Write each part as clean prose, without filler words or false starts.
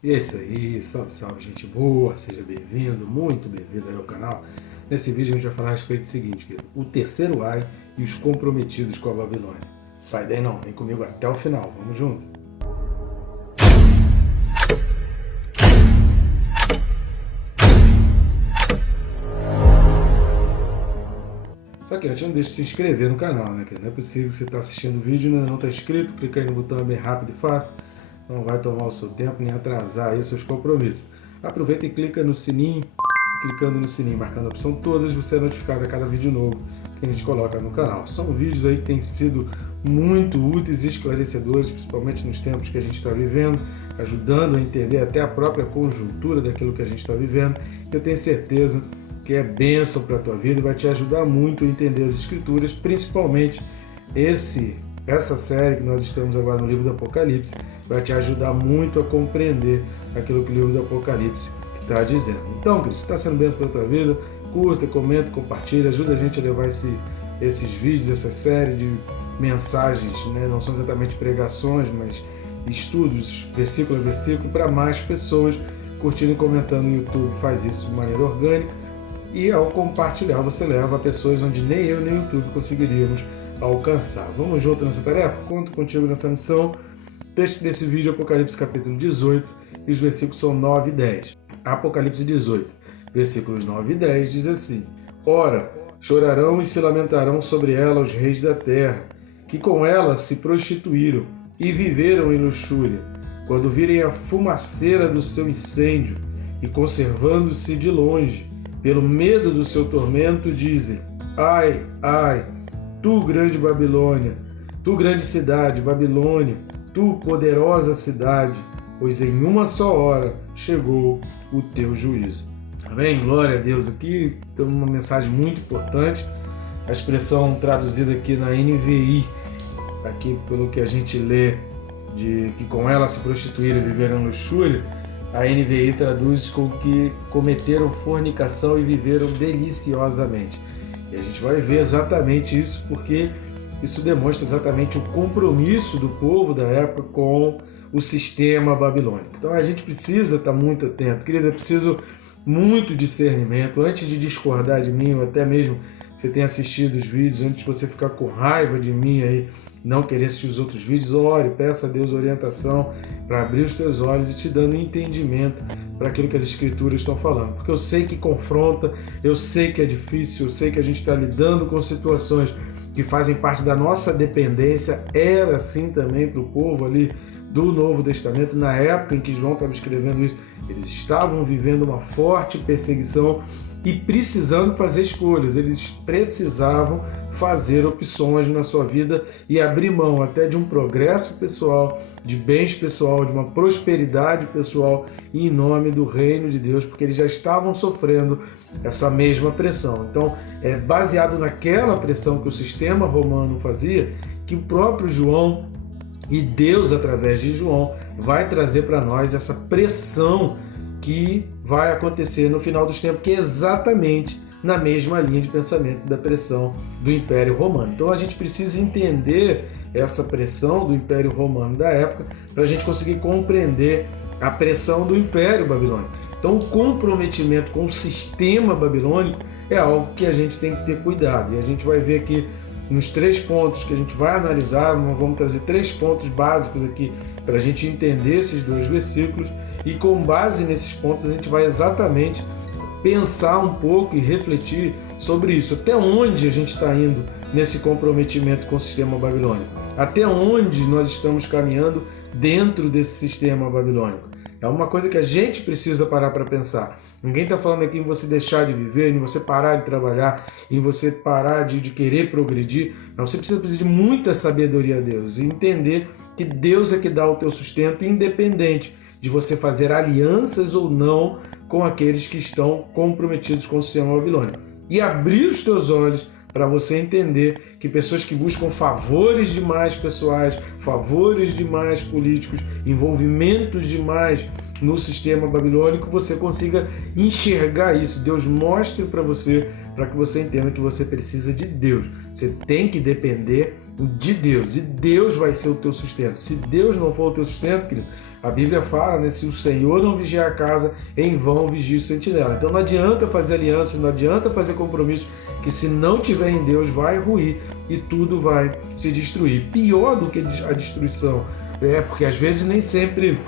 E é isso aí, salve, salve, gente boa, seja bem-vindo, muito bem-vindo aí ao canal. Nesse vídeo a gente vai falar a respeito do seguinte, querido, o terceiro ai e os comprometidos com a Babilônia. Sai daí não, vem comigo até o final, vamos junto. Só que antes não deixe de se inscrever no canal, né, querido? Não é possível que você está assistindo o vídeo e ainda não está inscrito, clica aí no botão, é bem rápido e fácil. Não vai tomar o seu tempo nem atrasar aí os seus compromissos. Aproveita e clica no sininho. Clicando no sininho, marcando a opção todas, você é notificado a cada vídeo novo que a gente coloca no canal. São vídeos aí que têm sido muito úteis e esclarecedores, principalmente nos tempos que a gente está vivendo, ajudando a entender até a própria conjuntura daquilo que a gente está vivendo. Eu tenho certeza que é bênção para a tua vida e vai te ajudar muito a entender as Escrituras, principalmente essa série que nós estamos agora no livro do Apocalipse, vai te ajudar muito a compreender aquilo que o livro do Apocalipse está dizendo. Então, Cristo, está sendo bênção para a tua vida, curta, comenta, compartilha, ajuda a gente a levar esses vídeos, essa série de mensagens, né? Não são exatamente pregações, mas estudos, versículo a versículo, para mais pessoas curtindo e comentando no YouTube. Faz isso de maneira orgânica e ao compartilhar você leva a pessoas onde nem eu nem o YouTube conseguiríamos alcançar. Vamos junto nessa tarefa? Conto contigo nessa missão. O texto desse vídeo é Apocalipse capítulo 18 e os versículos são 9 e 10. Apocalipse 18, versículos 9 e 10 diz assim: Ora, chorarão e se lamentarão sobre ela os reis da terra, que com ela se prostituíram e viveram em luxúria, quando virem a fumaceira do seu incêndio e conservando-se de longe, pelo medo do seu tormento, dizem: Ai, ai, tu grande Babilônia, tu grande cidade, Babilônia, tu poderosa cidade, pois em uma só hora chegou o teu juízo. Amém? Glória a Deus. Aqui tem uma mensagem muito importante. A expressão traduzida aqui na NVI, aqui pelo que a gente lê, de que com ela se prostituíram e viveram luxúria, a NVI traduz com que cometeram fornicação e viveram deliciosamente. E a gente vai ver exatamente isso, porque isso demonstra exatamente o compromisso do povo da época com o sistema babilônico. Então a gente precisa estar muito atento. Querido, é preciso muito discernimento. Antes de discordar de mim, ou até mesmo você tenha assistido os vídeos, antes de você ficar com raiva de mim aí, não querer assistir os outros vídeos, ore, peça a Deus orientação para abrir os teus olhos e te dando entendimento para aquilo que as Escrituras estão falando. Porque eu sei que confronta, eu sei que é difícil, eu sei que a gente está lidando com situações que fazem parte da nossa dependência. Era assim também para o povo ali do Novo Testamento, na época em que João estava escrevendo isso. Eles estavam vivendo uma forte perseguição e precisando fazer escolhas. Eles precisavam fazer opções na sua vida e abrir mão até de um progresso pessoal, de bens pessoal, de uma prosperidade pessoal em nome do reino de Deus, porque eles já estavam sofrendo essa mesma pressão. Então, é baseado naquela pressão que o sistema romano fazia, que o próprio João e Deus, através de João, vai trazer para nós essa pressão que vai acontecer no final dos tempos, que é exatamente na mesma linha de pensamento da pressão do Império Romano. Então a gente precisa entender essa pressão do Império Romano da época para a gente conseguir compreender a pressão do Império Babilônico. Então o comprometimento com o sistema babilônico é algo que a gente tem que ter cuidado. E a gente vai ver aqui nos 3 pontos que a gente vai analisar, vamos trazer 3 pontos básicos aqui para a gente entender esses 2 versículos, e com base nesses pontos a gente vai exatamente pensar um pouco e refletir sobre isso. Até onde a gente está indo nesse comprometimento com o sistema babilônico? Até onde nós estamos caminhando dentro desse sistema babilônico? É uma coisa que a gente precisa parar para pensar. Ninguém está falando aqui em você deixar de viver, em você parar de trabalhar, em você parar de querer progredir. Mas você precisa pedir muita sabedoria a Deus e entender que Deus é que dá o teu sustento, independente de você fazer alianças ou não com aqueles que estão comprometidos com o sistema babilônico. E abrir os teus olhos para você entender que pessoas que buscam favores demais pessoais, favores demais políticos, envolvimentos demais no sistema babilônico, você consiga enxergar isso. Deus mostre para você, para que você entenda que você precisa de Deus. Você tem que depender de Deus e Deus vai ser o teu sustento. Se Deus não for o teu sustento, querido, A Bíblia fala, né, se o Senhor não vigiar a casa, em vão vigia o sentinela. Então não adianta fazer aliança, não adianta fazer compromisso, que se não tiver em Deus vai ruir e tudo vai se destruir. Pior do que a destruição, porque às vezes nem sempre,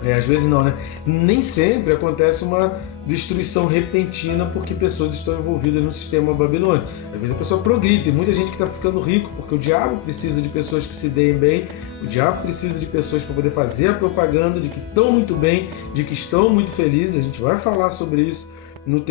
às vezes não, né? Nem sempre acontece uma destruição repentina porque pessoas estão envolvidas no sistema babilônico. Às vezes a pessoa progride, tem muita gente que está ficando rico porque o diabo precisa de pessoas que se deem bem, o diabo precisa de pessoas para poder fazer a propaganda de que estão muito bem, de que estão muito felizes. A gente vai falar sobre isso no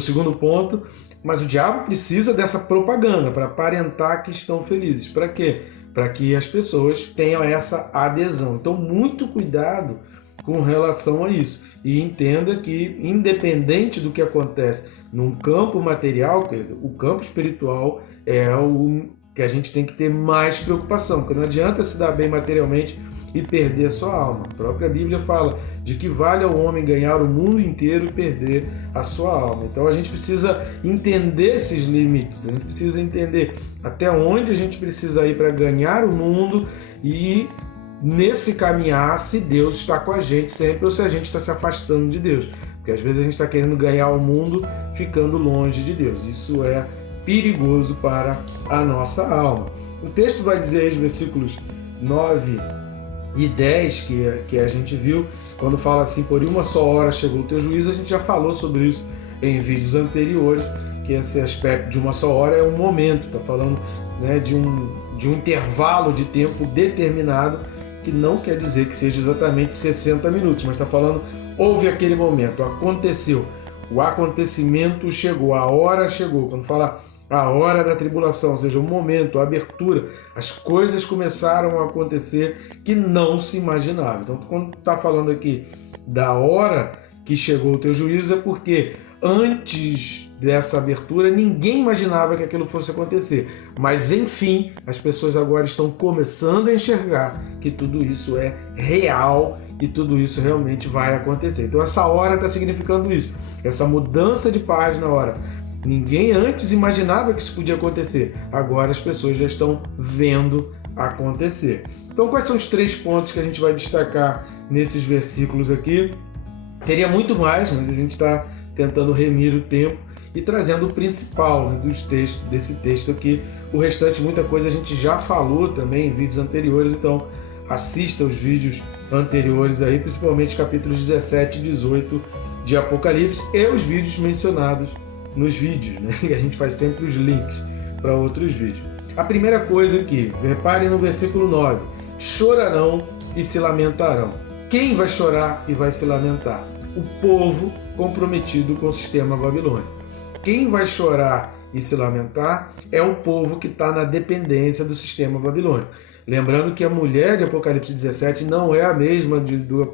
segundo ponto, mas o diabo precisa dessa propaganda para aparentar que estão felizes. Para quê? Para que as pessoas tenham essa adesão. Então, muito cuidado com relação a isso. E entenda que, independente do que acontece num campo material, o campo espiritual é o que a gente tem que ter mais preocupação, porque não adianta se dar bem materialmente e perder a sua alma. A própria Bíblia fala de que vale ao homem ganhar o mundo inteiro e perder a sua alma. Então a gente precisa entender esses limites, a gente precisa entender até onde a gente precisa ir para ganhar o mundo e nesse caminhar se Deus está com a gente sempre ou se a gente está se afastando de Deus. Porque às vezes a gente está querendo ganhar o mundo ficando longe de Deus. Isso é perigoso para a nossa alma. O texto vai dizer aí, os versículos 9 e 10 que a gente viu, quando fala assim, por uma só hora chegou o teu juízo. A gente já falou sobre isso em vídeos anteriores, que esse aspecto de uma só hora é um momento, está falando, né, de um intervalo de tempo determinado, que não quer dizer que seja exatamente 60 minutos, mas está falando, houve aquele momento, aconteceu, o acontecimento chegou, a hora chegou. Quando fala a hora da tribulação, ou seja, o momento, a abertura, as coisas começaram a acontecer que não se imaginava. Então, quando está falando aqui da hora que chegou o teu juízo, é porque antes dessa abertura ninguém imaginava que aquilo fosse acontecer. Mas, enfim, as pessoas agora estão começando a enxergar que tudo isso é real e tudo isso realmente vai acontecer. Então, essa hora está significando isso, essa mudança de página, hora. Ninguém antes imaginava que isso podia acontecer. Agora as pessoas já estão vendo acontecer. Então, quais são os 3 pontos que a gente vai destacar nesses versículos aqui? Teria muito mais, mas a gente está tentando remir o tempo e trazendo o principal, né, desse texto aqui. O restante, muita coisa a gente já falou também em vídeos anteriores, então assista os vídeos anteriores aí, principalmente capítulos 17 e 18 de Apocalipse e os vídeos mencionados nos vídeos, né? E a gente faz sempre os links para outros vídeos. A primeira coisa aqui, reparem no versículo 9: chorarão e se lamentarão. Quem vai chorar e vai se lamentar? O povo comprometido com o sistema babilônico. Quem vai chorar e se lamentar é o povo que está na dependência do sistema babilônico. Lembrando que a mulher de Apocalipse 17 não é a mesma do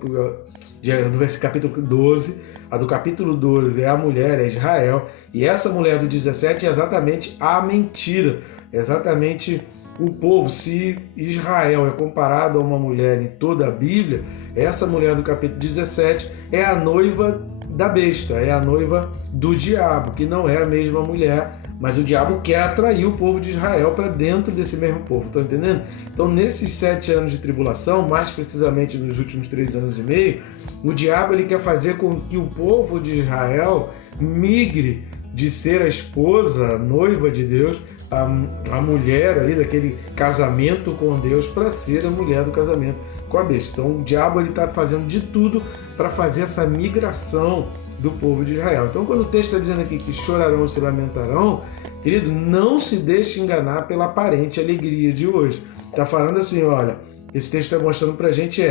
capítulo 12. A do capítulo 12 é a mulher, é Israel. E essa mulher do 17 é exatamente a mentira. É exatamente o povo. Se Israel é comparado a uma mulher em toda a Bíblia, essa mulher do capítulo 17 é a noiva da besta, é a noiva do diabo, que não é a mesma mulher, mas o diabo quer atrair o povo de Israel para dentro desse mesmo povo, estão entendendo? Então, nesses 7 anos de tribulação, mais precisamente nos últimos 3 anos e meio, o diabo ele quer fazer com que o povo de Israel migre de ser a esposa, a noiva de Deus, a mulher ali daquele casamento com Deus, para ser a mulher do casamento com a besta. Então, o diabo está fazendo de tudo para fazer essa migração do povo de Israel. Então, quando o texto está dizendo aqui que chorarão e se lamentarão, querido, não se deixe enganar pela aparente alegria de hoje. Está falando assim, olha, esse texto está mostrando para a gente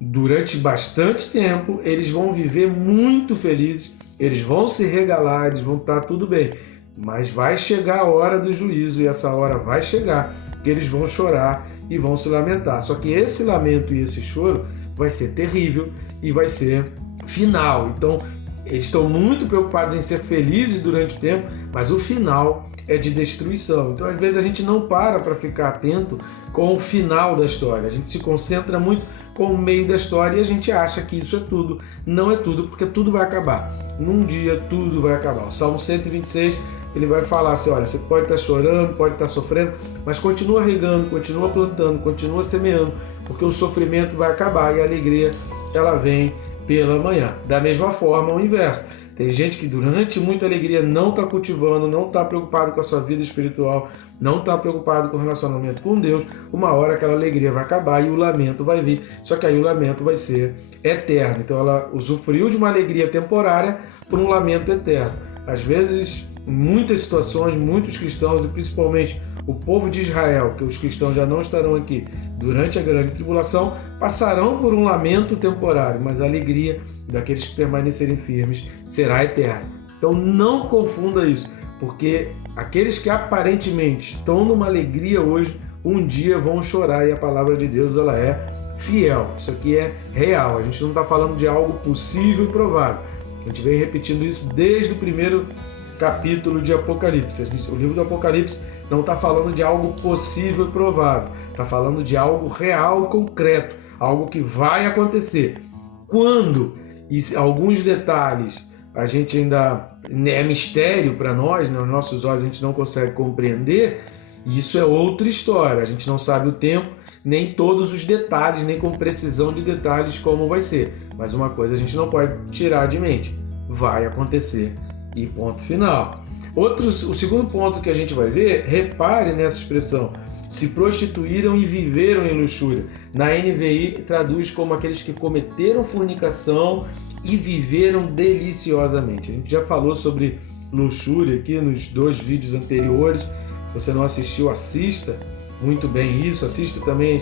durante bastante tempo, eles vão viver muito felizes, eles vão se regalar, eles vão estar tudo bem, mas vai chegar a hora do juízo e essa hora vai chegar, que eles vão chorar e vão se lamentar. Só que esse lamento e esse choro vai ser terrível e vai ser final. Então, eles estão muito preocupados em ser felizes durante o tempo, mas o final é de destruição. Então, às vezes, a gente não para ficar atento com o final da história. A gente se concentra muito com o meio da história e a gente acha que isso é tudo. Não é tudo, porque tudo vai acabar. Num dia, tudo vai acabar. O Salmo 126, ele vai falar assim, olha, você pode estar chorando, pode estar sofrendo, mas continua regando, continua plantando, continua semeando, porque o sofrimento vai acabar e a alegria ela vem pela manhã. Da mesma forma, o inverso. Tem gente que durante muita alegria não está cultivando, não está preocupado com a sua vida espiritual, não está preocupado com o relacionamento com Deus. Uma hora aquela alegria vai acabar e o lamento vai vir. Só que aí o lamento vai ser eterno. Então ela usufruiu de uma alegria temporária por um lamento eterno. Às vezes, em muitas situações, muitos cristãos, e principalmente o povo de Israel, que os cristãos já não estarão aqui durante a grande tribulação, passarão por um lamento temporário, mas a alegria daqueles que permanecerem firmes será eterna. Então não confunda isso, porque aqueles que aparentemente estão numa alegria hoje, um dia vão chorar, e a palavra de Deus ela é fiel. Isso aqui é real, a gente não está falando de algo possível e provável. A gente vem repetindo isso desde o primeiro capítulo de Apocalipse. O livro do Apocalipse não está falando de algo possível e provável, está falando de algo real, concreto, algo que vai acontecer. Quando? E alguns detalhes a gente ainda é mistério para nós, né? Os nossos olhos a gente não consegue compreender, isso é outra história. A gente não sabe o tempo, nem todos os detalhes, nem com precisão de detalhes como vai ser. Mas uma coisa a gente não pode tirar de mente: vai acontecer e ponto final. O segundo ponto que a gente vai ver, repare nessa expressão: se prostituíram e viveram em luxúria. Na NVI traduz como aqueles que cometeram fornicação e viveram deliciosamente. A gente já falou sobre luxúria aqui nos 2 vídeos anteriores. Se você não assistiu, assista muito bem isso. Assista também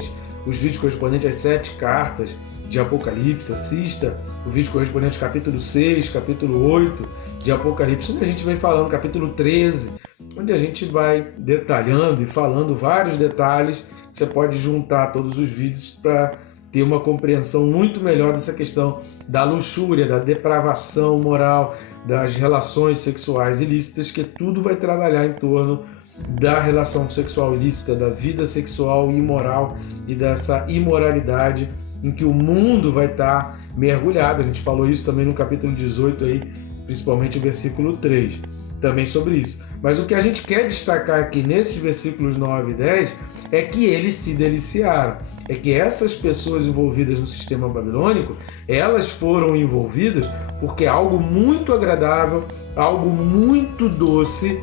os vídeos correspondentes às 7 cartas de Apocalipse. Assista o vídeo correspondente ao capítulo 6, capítulo 8 de Apocalipse, onde a gente vem falando, capítulo 13, onde a gente vai detalhando e falando vários detalhes. Você pode juntar todos os vídeos para ter uma compreensão muito melhor dessa questão da luxúria, da depravação moral, das relações sexuais ilícitas, que tudo vai trabalhar em torno da relação sexual ilícita, da vida sexual imoral e dessa imoralidade em que o mundo vai estar mergulhado. A gente falou isso também no capítulo 18, aí, principalmente o versículo 3, também sobre isso. Mas o que a gente quer destacar aqui nesses versículos 9 e 10 é que eles se deliciaram. É que essas pessoas envolvidas no sistema babilônico, elas foram envolvidas porque algo muito agradável, algo muito doce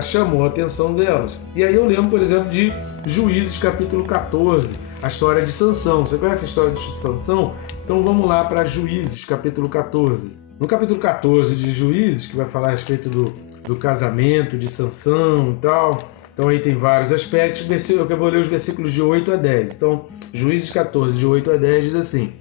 chamou a atenção delas. E aí eu lembro, por exemplo, de Juízes capítulo 14, a história de Sansão. Você conhece a história de Sansão? Então vamos lá para Juízes capítulo 14. No capítulo 14 de Juízes, que vai falar a respeito do casamento de Sansão e tal, então aí tem vários aspectos. Eu vou ler os versículos de 8 a 10. Então, Juízes 14, de 8 a 10, diz assim: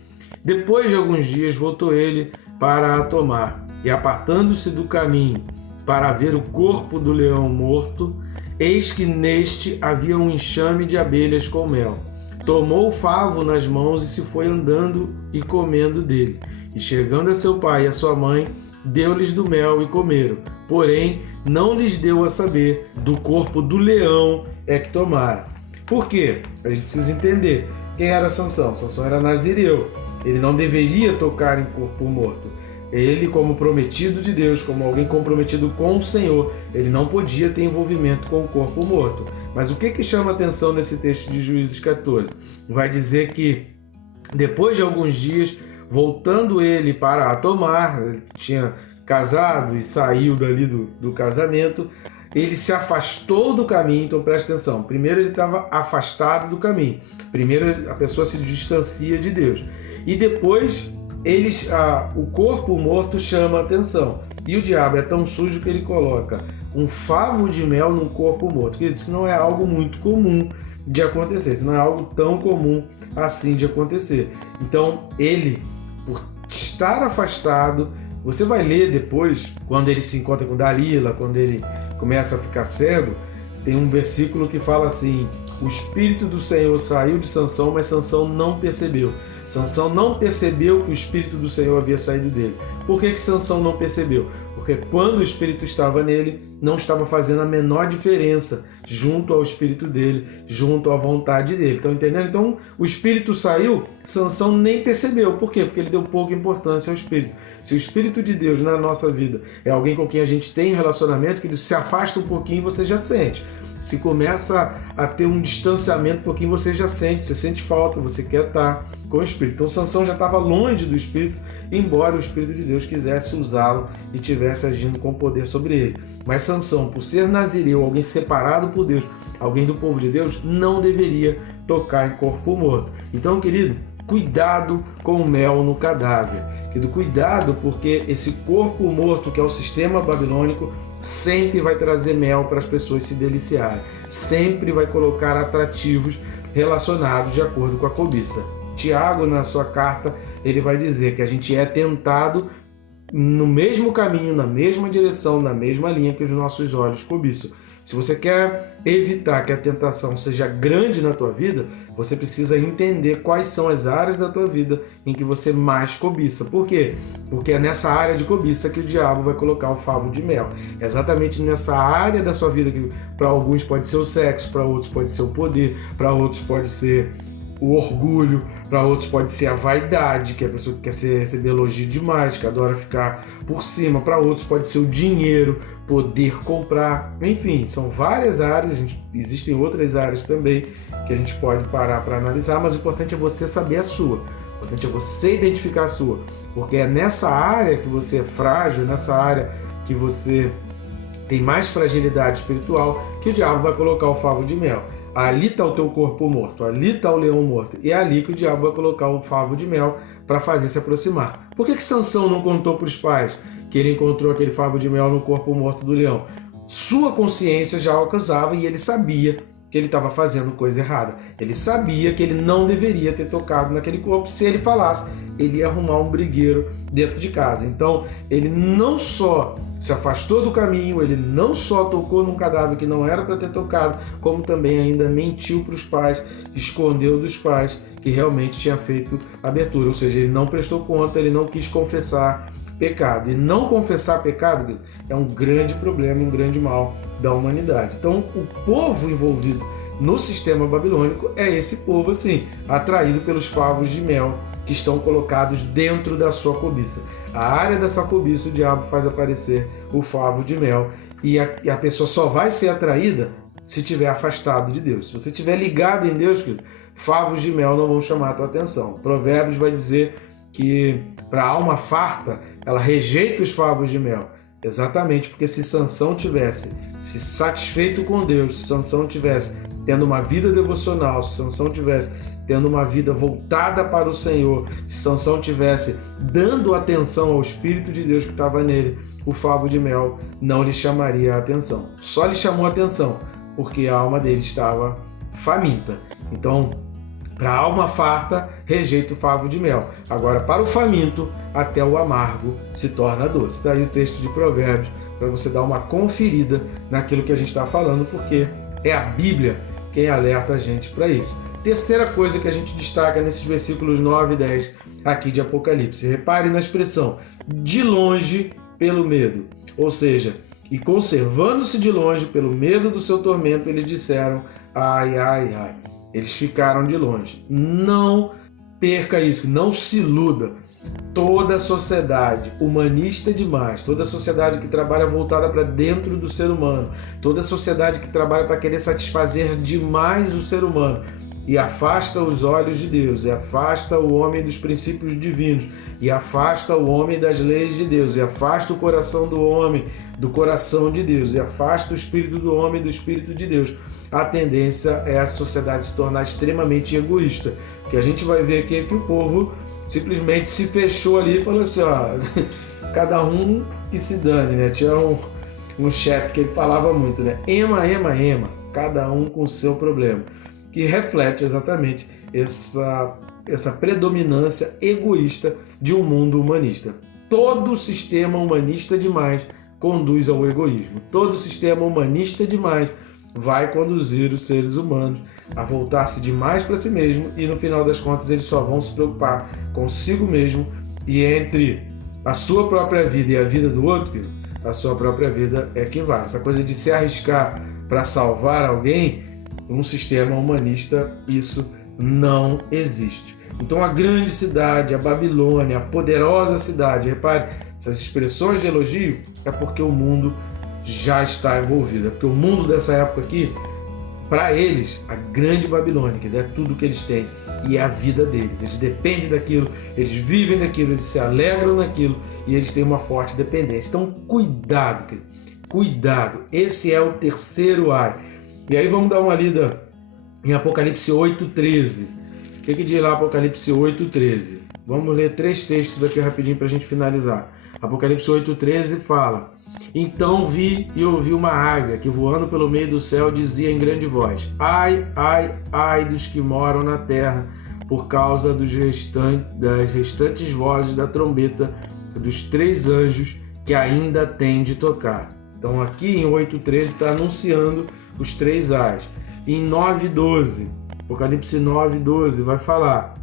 depois de alguns dias voltou ele para a tomar, e apartando-se do caminho para ver o corpo do leão morto, eis que neste havia um enxame de abelhas com mel. Tomou o favo nas mãos e se foi andando e comendo dele. E chegando a seu pai e a sua mãe, deu-lhes do mel e comeram. Porém, não lhes deu a saber do corpo do leão é que tomaram. Por quê? A gente precisa entender. Quem era Sansão? Sansão era nazireu. Ele não deveria tocar em corpo morto. Ele, como prometido de Deus, como alguém comprometido com o Senhor, ele não podia ter envolvimento com o corpo morto. Mas o que chama atenção nesse texto de Juízes 14? Vai dizer que, depois de alguns dias, voltando ele para a tomar, ele tinha casado e saiu dali do casamento, ele se afastou do caminho. Então presta atenção, primeiro ele estava afastado do caminho, primeiro a pessoa se distancia de Deus, e depois o corpo morto chama a atenção, e o diabo é tão sujo que ele coloca um favo de mel num corpo morto. Querido, isso não é algo muito comum de acontecer, isso não é algo tão comum assim de acontecer. Então ele, por estar afastado, você vai ler depois, quando ele se encontra com Dalila, quando ele começa a ficar cego, tem um versículo que fala assim: o Espírito do Senhor saiu de Sansão, mas Sansão não percebeu. Sansão não percebeu que o Espírito do Senhor havia saído dele. Por que Sansão não percebeu? Porque quando o Espírito estava nele, não estava fazendo a menor diferença junto ao Espírito dele, junto à vontade dele. Estão entendendo? Então, o Espírito saiu, Sansão nem percebeu. Por quê? Porque ele deu pouca importância ao Espírito. Se o Espírito de Deus na nossa vida é alguém com quem a gente tem relacionamento, que ele se afasta um pouquinho, você já sente. se começa a ter um distanciamento um pouquinho, você já sente, você sente falta, você quer estar com o Espírito. Então Sansão já estava longe do Espírito, embora o Espírito de Deus quisesse usá-lo e estivesse agindo com poder sobre ele. Mas Sansão, por ser nazireu, alguém separado por Deus, alguém do povo de Deus, não deveria tocar em corpo morto. Então, querido, cuidado com o mel no cadáver. Querido, cuidado, porque esse corpo morto, que é o sistema babilônico, sempre vai trazer mel para as pessoas se deliciarem. Sempre vai colocar atrativos relacionados de acordo com a cobiça. Tiago, na sua carta, ele vai dizer que a gente é tentado no mesmo caminho, na mesma direção, na mesma linha que os nossos olhos cobiçam. Se você quer evitar que a tentação seja grande na tua vida, você precisa entender quais são as áreas da tua vida em que você mais cobiça. Por quê? Porque é nessa área de cobiça que o diabo vai colocar o favo de mel. É exatamente nessa área da sua vida que para alguns pode ser o sexo, para outros pode ser o poder, para outros pode ser o orgulho, para outros pode ser a vaidade, que é a pessoa que quer receber elogio demais, que adora ficar por cima, para outros pode ser o dinheiro, poder comprar, enfim, são várias áreas, existem outras áreas também que a gente pode parar para analisar, mas o importante é você saber a sua, o importante é você identificar a sua, porque é nessa área que você é frágil, nessa área que você tem mais fragilidade espiritual, que o diabo vai colocar o favo de mel. Ali está o teu corpo morto, ali está o leão morto. E é ali que o diabo vai colocar o favo de mel para fazer se aproximar. Por que Sansão não contou para os pais que ele encontrou aquele favo de mel no corpo morto do leão? Sua consciência já o acusava e ele sabia que ele estava fazendo coisa errada. Ele sabia que ele não deveria ter tocado naquele corpo. Se ele falasse, ele ia arrumar um brigueiro dentro de casa. Então, ele não só se afastou do caminho, ele não só tocou num cadáver que não era para ter tocado, como também ainda mentiu para os pais, escondeu dos pais que realmente tinha feito abertura. Ou seja, ele não prestou conta, ele não quis confessar pecado. E não confessar pecado é um grande problema, um grande mal da humanidade. Então, o povo envolvido no sistema babilônico é esse povo, assim, atraído pelos favos de mel que estão colocados dentro da sua cobiça. A área da sua cobiça, o diabo faz aparecer o favo de mel e a pessoa só vai ser atraída se estiver afastado de Deus. Se você estiver ligado em Deus, querido, favos de mel não vão chamar a tua atenção. Provérbios vai dizer que para a alma farta, ela rejeita os favos de mel. Exatamente, porque se Sansão tivesse se satisfeito com Deus, se Sansão tivesse tendo uma vida devocional, se Sansão tivesse tendo uma vida voltada para o Senhor, se Sansão tivesse dando atenção ao Espírito de Deus que estava nele, o favo de mel não lhe chamaria a atenção. Só lhe chamou a atenção porque a alma dele estava faminta. Então, para a alma farta, rejeita o favo de mel. Agora, para o faminto, até o amargo se torna doce. Está aí o texto de Provérbios, para você dar uma conferida naquilo que a gente está falando, porque é a Bíblia quem alerta a gente para isso. Terceira coisa que a gente destaca nesses versículos 9 e 10 aqui de Apocalipse. Repare na expressão, de longe pelo medo. Ou seja, e conservando-se de longe pelo medo do seu tormento, eles disseram, ai, ai, ai. Eles ficaram de longe. Não perca isso, não se iluda. Toda a sociedade humanista demais, toda a sociedade que trabalha voltada para dentro do ser humano, toda a sociedade que trabalha para querer satisfazer demais o ser humano, e afasta os olhos de Deus, e afasta o homem dos princípios divinos, e afasta o homem das leis de Deus, e afasta o coração do homem do coração de Deus, e afasta o espírito do homem do espírito de Deus. A tendência é a sociedade se tornar extremamente egoísta, que a gente vai ver aqui é que o povo simplesmente se fechou ali e falou assim, ó, cada um que se dane, né? Tinha um chefe que ele falava muito, né? Ema, ema, ema, cada um com o seu problema, que reflete exatamente essa predominância egoísta de um mundo humanista. Todo sistema humanista demais conduz ao egoísmo. Todo sistema humanista demais vai conduzir os seres humanos a voltar-se demais para si mesmo e no final das contas eles só vão se preocupar consigo mesmo e entre a sua própria vida e a vida do outro, a sua própria vida é que vale. Essa coisa de se arriscar para salvar alguém, num sistema humanista, isso não existe. Então a grande cidade, a Babilônia, a poderosa cidade, repare, essas expressões de elogio é porque o mundo já está envolvido, é porque o mundo dessa época aqui para eles, a grande Babilônia, que é tudo que eles têm e é a vida deles. Eles dependem daquilo, eles vivem daquilo, eles se alegram naquilo e eles têm uma forte dependência. Então, cuidado, querido. Cuidado. Esse é o terceiro ai. E aí vamos dar uma lida em Apocalipse 8:13. O que diz lá Apocalipse 8:13? Vamos ler 3 textos aqui rapidinho para a gente finalizar. Apocalipse 8:13 fala: Então vi e ouvi uma águia que voando pelo meio do céu dizia em grande voz: Ai, ai, ai dos que moram na terra, por causa das restantes vozes da trombeta dos 3 anjos que ainda têm de tocar. Então aqui em 8:13 está anunciando os 3 ais. Em 9:12, Apocalipse 9:12 vai falar: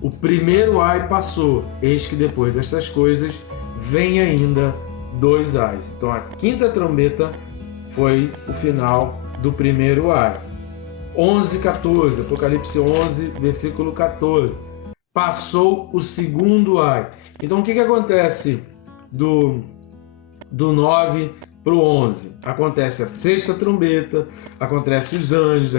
O primeiro ai passou, eis que depois dessas coisas vem ainda 2 ais. Então a 5ª trombeta foi o final do primeiro ai. 11:14, Apocalipse 11, versículo 14. Passou o segundo ai. Então o que acontece do 9 para o 11? Acontece a 6ª trombeta, acontece os anjos,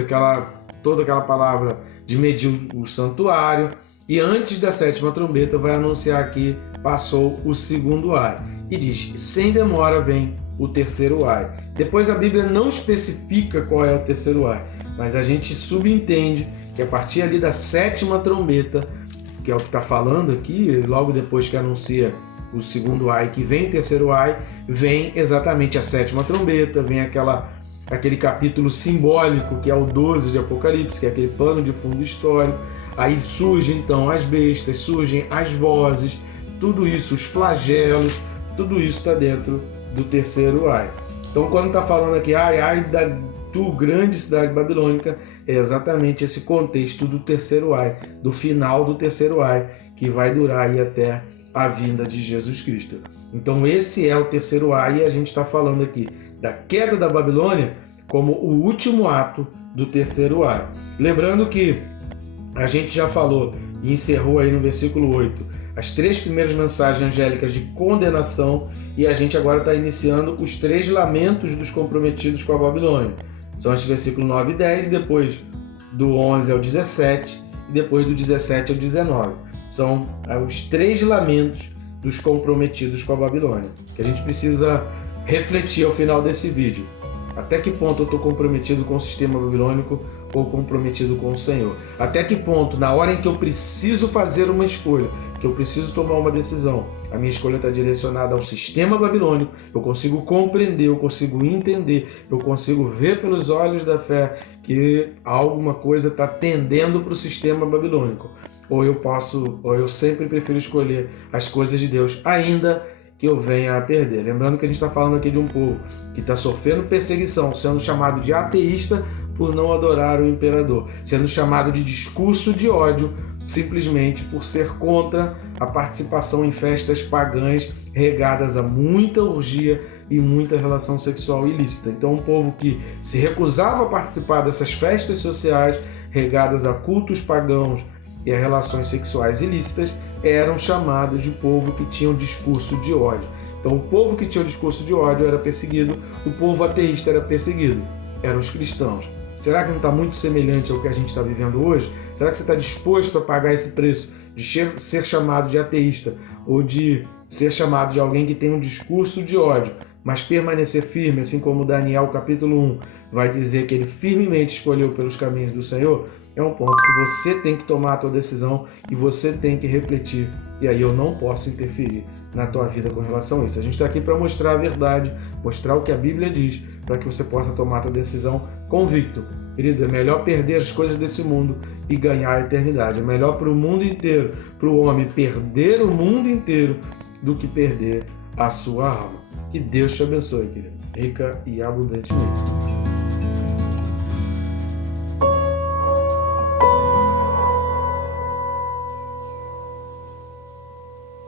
toda aquela palavra de medir o santuário, e antes da 7ª trombeta vai anunciar que passou o segundo ai. E diz: sem demora vem o terceiro ai. Depois a Bíblia não especifica qual é o terceiro ai, mas a gente subentende que a partir ali da 7ª trombeta, que é o que está falando aqui, logo depois que anuncia o segundo ai, que vem o terceiro ai, vem exatamente a 7ª trombeta, vem aquele capítulo simbólico que é o 12 de Apocalipse, que é aquele pano de fundo histórico. Aí surgem então as bestas, surgem as vozes, tudo isso, os flagelos, tudo isso está dentro do terceiro ai. Então quando está falando aqui, ai da tu grande cidade babilônica, é exatamente esse contexto do terceiro ai, do final do terceiro ai, que vai durar aí até a vinda de Jesus Cristo. Então esse é o terceiro ai, e a gente está falando aqui da queda da Babilônia como o último ato do terceiro ai. Lembrando que a gente já falou e encerrou aí no versículo 8 as 3 primeiras mensagens angélicas de condenação, e a gente agora está iniciando os 3 lamentos dos comprometidos com a Babilônia. São os versículos 9 e 10, depois do 11 ao 17 e depois do 17 ao 19. São os 3 lamentos dos comprometidos com a Babilônia, que a gente precisa refletir ao final desse vídeo. Até que ponto eu estou comprometido com o sistema babilônico ou comprometido com o Senhor? Até que ponto, na hora em que eu preciso fazer uma escolha, que eu preciso tomar uma decisão, a minha escolha está direcionada ao sistema babilônico, eu consigo compreender, eu consigo entender, eu consigo ver pelos olhos da fé que alguma coisa está tendendo para o sistema babilônico. Ou eu sempre prefiro escolher as coisas de Deus, ainda que eu venha a perder. Lembrando que a gente está falando aqui de um povo que está sofrendo perseguição, sendo chamado de ateísta por não adorar o imperador, sendo chamado de discurso de ódio simplesmente por ser contra a participação em festas pagãs regadas a muita orgia e muita relação sexual ilícita. Então um povo que se recusava a participar dessas festas sociais regadas a cultos pagãos e a relações sexuais ilícitas eram chamados de povo que tinha um discurso de ódio. Então o povo que tinha um discurso de ódio era perseguido, o povo ateísta era perseguido, eram os cristãos. Será que não está muito semelhante ao que a gente está vivendo hoje? Será que você está disposto a pagar esse preço de ser chamado de ateísta ou de ser chamado de alguém que tem um discurso de ódio, mas permanecer firme, assim como Daniel capítulo 1 vai dizer que ele firmemente escolheu pelos caminhos do Senhor? É um ponto que você tem que tomar a tua decisão e você tem que refletir. E aí eu não posso interferir na tua vida com relação a isso. A gente está aqui para mostrar a verdade, mostrar o que a Bíblia diz, para que você possa tomar a tua decisão convicto. Querido, é melhor perder as coisas desse mundo e ganhar a eternidade. É melhor para o mundo inteiro, para o homem perder o mundo inteiro, do que perder a sua alma. Que Deus te abençoe, querido, rica e abundantemente.